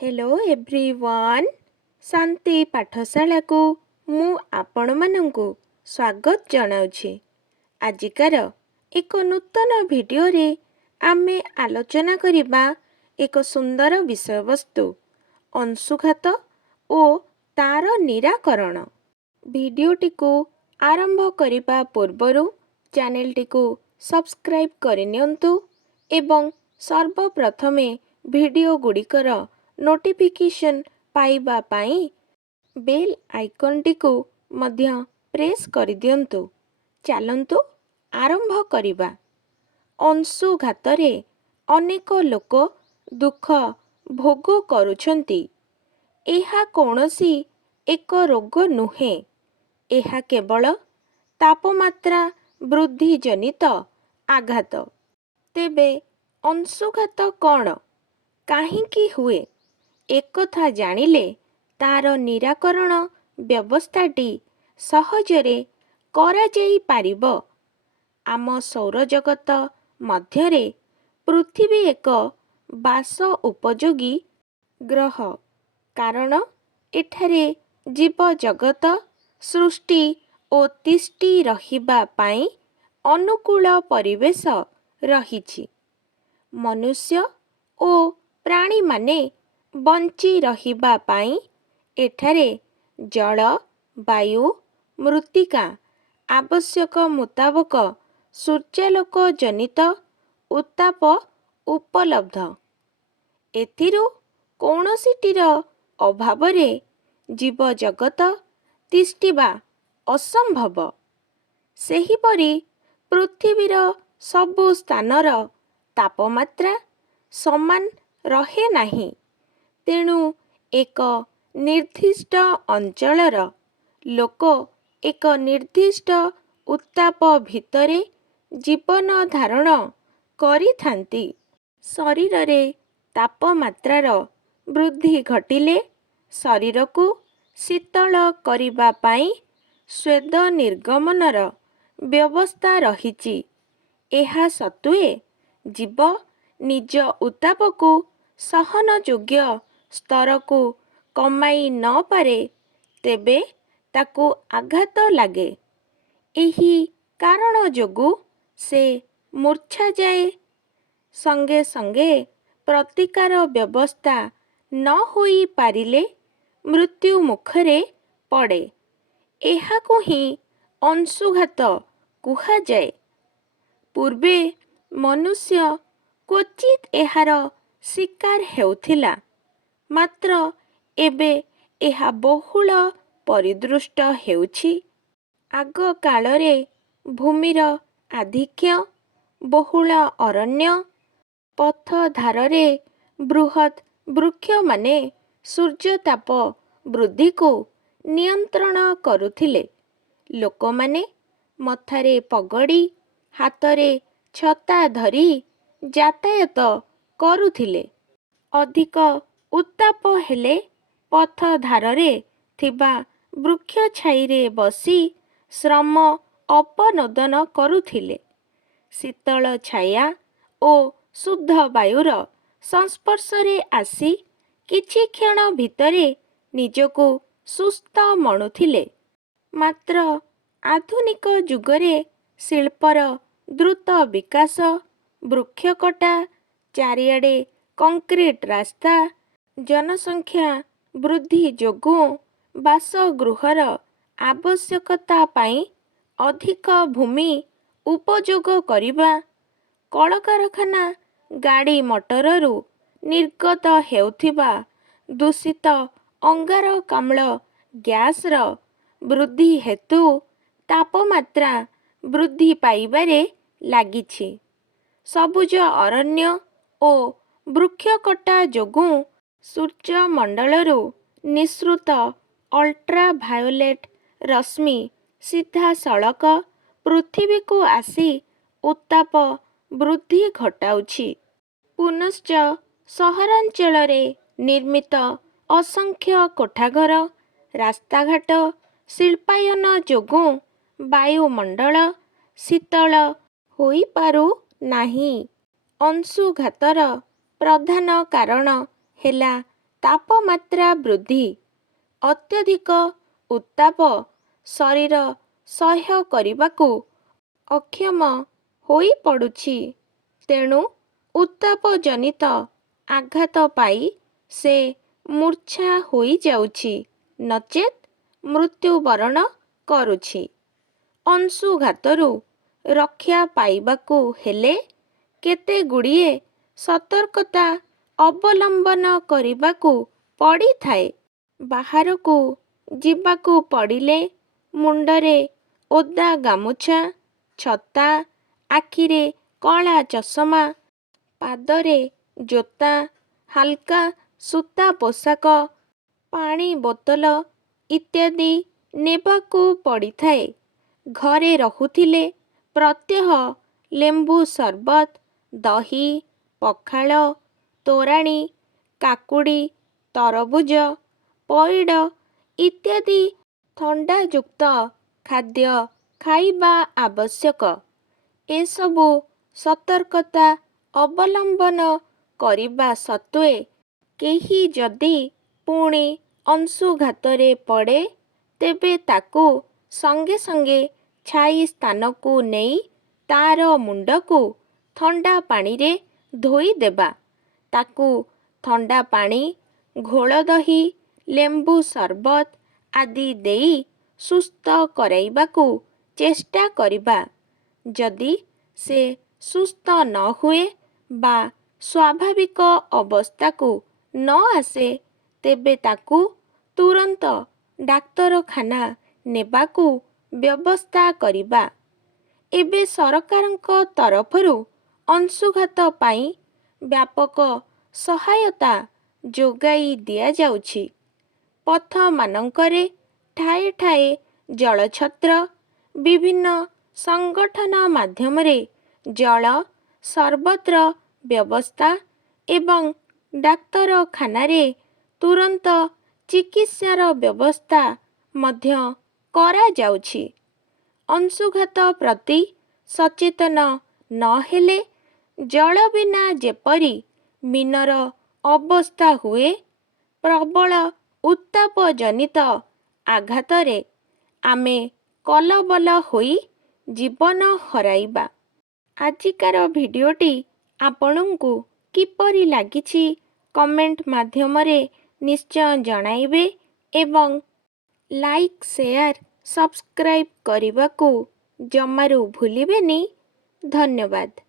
Hello everyone शांति पाठशाला को मु आपण मानंकु स्वागत जनाउछि। आजिकार एक नूतन वीडियो रे आमे आलोचना करिबा एक सुंदर विषय वस्तु अंशुघात ओ तार निराकरण। वीडियोटी को आरंभ करिबा पूर्वरु चैनलटी को सब्सक्राइब करिनियंतु एवं सर्वप्रथमे वीडियो गुड़िकर नोटिफिकेशन पाइबा पाई बेल आइकनटी को मध्य प्रेस कर दियंतु। चलंतु आरंभ करिबा। अंशुघातरे अनेक लोक दुख भोग करुछंती। एहा कोनोसी एक रोग नुहे, एहा केवल तापमात्रा वृद्धि जनित आघात। तेबे अंशुघात कौन, काहिंकी हुए, एकथा जानिले तार निराकरण व्यवस्थाटी सहजरे करा जाई पारिबो। आम सौरजगत मध्यरे पृथ्वी एक बास उपयोगी ग्रह, कारण एठारे जीव जगत सृष्टि ओ तिष्टि रहिबा पाई अनुकूल परिवेश रहिछि। मनुष्य ओ प्राणी माने बंची रहिबा पाई एठारे जल, वायु, मृत्तिका आवश्यक मुताबक सूर्यालोक जनित उत्ताप उपलब्ध। एथिरु कौनसिटीर अभावरे जीव जगत तिष्टिबा असंभव। सेहिपरि पृथ्वीर सबु स्थानर तापमात्रा समान रहे नाही। तेणु एक निर्दिष्ट अंचलर लोक एक निर्दिष्ट उत्ताप भितरे जीवन धारण करिथांती। शरीररे तापमात्रार वृद्धि घटिले शरीर को शीतल करिबा पाई स्वेद निर्गमनर व्यवस्था रहिछि। एहा सत्वे जीव निज उत्ताप को सहन योग्य स्तर को कमाई न पारे, तेबे ताकू आघात लागे। एही कारण जोगु से मूर्छा जाए। संगे संगे प्रतिकार व्यवस्था न होई पारिले मृत्यु मुखरे पड़े। एहाकु ही अंशुघात कुहा जाए। पूर्वे मनुष्य क्वचित एहार शिकार हेउथिला, मात्र एबे एहा बहुल परिदृष्ट हेउछि। आग कालरे भूमिर आधिक्य, बहुल अरण्य, पथ धाररे बृहत वृक्ष माने सूर्यताप वृद्धि को नियंत्रण करुथिले। लोकमाने मथारे पगड़ी, हातरे छता धरी यातायात करुथिले। अधिक उत्ताप हेले पथ धाररे थिबा वृक्ष छाईरे बसी श्रम अपनोदन करुथिले। शीतल छाया ओ शुद्ध वायुर संस्पर्शरे आसी किछि क्षण भितरे निजको सुस्थ मणुथिले। मात्र आधुनिक जुगरे शिल्पर द्रुत विकास, वृक्ष कटा, चारिआडे कंक्रीट रास्ता, जनसंख्या वृद्धि जोगु बासगृहर आवश्यकता पाई अधिक भूमि उपयोग करिबा, कलकारखाना गाड़ी मटररू निर्गत हेउथिबा दूषित अंगारकाम्ल गैसर वृद्धि हेतु तापमात्रा वृद्धि पाइबारे लागिछि। सबुज अरण्य ओ वृक्ष कटा जोगु सूर्यमंडलरू निःसृत अल्ट्राभायोलेट रश्मि सीधा सड़क पृथ्वी को आसी उत्ताप वृद्धि घटाउछि। पुनश्च सहरांचलरे निर्मित असंख्य कोठाघर, रास्ताघाट, शिल्पायन जोगु वायुमंडल शीतल होई पारु नाही। अंशुघातर प्रधान कारण हेला ତାପମାତ୍ରା ବୃଦ୍ଧି, ଅତ୍ୟଧିକ ଉତ୍ତାପ ଶରୀର ସହ୍ୟ କରିବାକୁ ଅକ୍ଷମ ହୋଇପଡ଼ୁଛି। ତେଣୁ ଉତ୍ତାପଜନିତ ଆଘାତ ପାଇ ସେ ମୂର୍ଚ୍ଛା ହୋଇଯାଉଛି, ନଚେତ୍ ମୃତ୍ୟୁବରଣ କରୁଛି। ଅଂଶୁଘାତରୁ ରକ୍ଷା ପାଇବାକୁ ହେଲେ କେତେଗୁଡ଼ିଏ ସତର୍କତା ଅବଲମ୍ବନ କରିବାକୁ ପଡ଼ିଥାଏ। ବାହାରକୁ ଯିବାକୁ ପଡ଼ିଲେ ମୁଣ୍ଡରେ ଓଦା ଗାମୁଛା, ଛତା, ଆଖିରେ କଳା ଚଷମା, ପାଦରେ ଜୋତା, ହାଲକା ସୂତା ପୋଷାକ, ପାଣି ବୋତଲ ଇତ୍ୟାଦି ନେବାକୁ ପଡ଼ିଥାଏ। ଘରେ ରହୁଥିଲେ ପ୍ରତ୍ୟହ ଲେମ୍ବୁ ସର୍ବତ, ଦହି, ପଖାଳ, ତୋରାଣି, କାକୁଡ଼ି, ତରଭୁଜ, ପଇଡ଼ ଇତ୍ୟାଦି ଥଣ୍ଡାଯୁକ୍ତ ଖାଦ୍ୟ ଖାଇବା ଆବଶ୍ୟକ। ଏସବୁ ସତର୍କତା ଅବଲମ୍ବନ କରିବା ସତ୍ତ୍ୱେ କେହି ଯଦି ପୁଣି ଅଂଶୁଘାତରେ ପଡ଼େ, ତେବେ ତାକୁ ସଙ୍ଗେ ସଙ୍ଗେ ଛାଇ ସ୍ଥାନକୁ ନେଇ ତା'ର ମୁଣ୍ଡକୁ ଥଣ୍ଡା ପାଣିରେ ଧୋଇଦେବା। ତାକୁ ଥଣ୍ଡା ପାଣି, ଘୋଳ ଦହି, ଲେମ୍ବୁ ସର୍ବତ ଆଦି ଦେଇ ସୁସ୍ଥ କରାଇବାକୁ ଚେଷ୍ଟା କରିବା। ଯଦି ସେ ସୁସ୍ଥ ନ ହୁଏ ବା ସ୍ୱାଭାବିକ ଅବସ୍ଥାକୁ ନ ଆସେ, ତେବେ ତାକୁ ତୁରନ୍ତ ଡାକ୍ତରଖାନା ନେବାକୁ ବ୍ୟବସ୍ଥା କରିବା। ଏବେ ସରକାରଙ୍କ ତରଫରୁ ଅଂଶୁଘାତ ପାଇଁ ବ୍ୟାପକ ସହାୟତା ଯୋଗାଇ ଦିଆଯାଉଛି। ପଥମାନଙ୍କରେ ଠାଏ ଠାଏ ଜଳଛତ୍ର, ବିଭିନ୍ନ ସଂଗଠନ ମାଧ୍ୟମରେ ଜଳ ସର୍ବତର ବ୍ୟବସ୍ଥା ଏବଂ ଡାକ୍ତରଖାନାରେ ତୁରନ୍ତ ଚିକିତ୍ସାର ବ୍ୟବସ୍ଥା ମଧ୍ୟ କରାଯାଉଛି। ଅଂଶୁଘାତ ପ୍ରତି ସଚେତନ ନ ହେଲେ ଜଳ ବିନା ଯେପରି ମୀନର ଅବସ୍ଥା ହୁଏ, ପ୍ରବଳ ଉତ୍ତାପଜନିତ ଆଘାତରେ ଆମେ କଲବଲ ହୋଇ ଜୀବନ ହରାଇବା। ଆଜିକାର ଭିଡ଼ିଓଟି ଆପଣଙ୍କୁ କିପରି ଲାଗିଛି କମେଣ୍ଟ ମାଧ୍ୟମରେ ନିଶ୍ଚୟ ଜଣାଇବେ ଏବଂ ଲାଇକ୍, ସେୟାର, ସବସ୍କ୍ରାଇବ୍ କରିବାକୁ ଜମାରୁ ଭୁଲିବେନି। ଧନ୍ୟବାଦ।